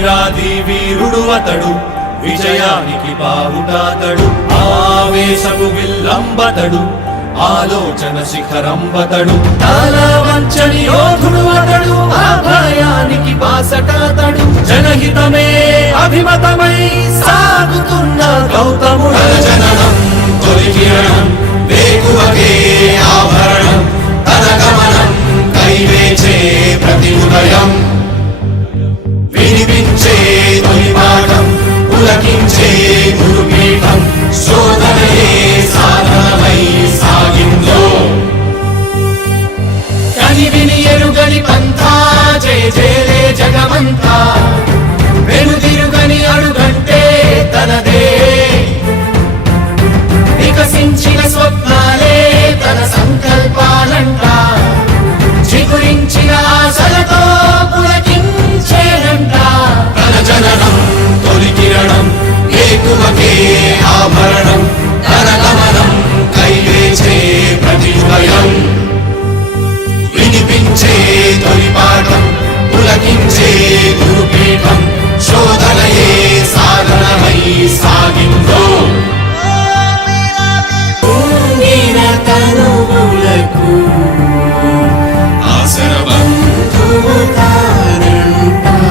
వీరాది వీరుడు అతడు, విజయానికి బావుటాతడు, ఆవేశపు విల్లంబతడు, ఆలోచన శిఖరంబతడు, తాళవంచని యోధుడు అతడు, అభయానికి బాసటాతడు, జనహితమే అభిమతమై సాగుతున్న గౌతముడు. జననం తొలి కిరణం వేకువకే ఆభరణం, తన గమనం కైవేచే ప్రతి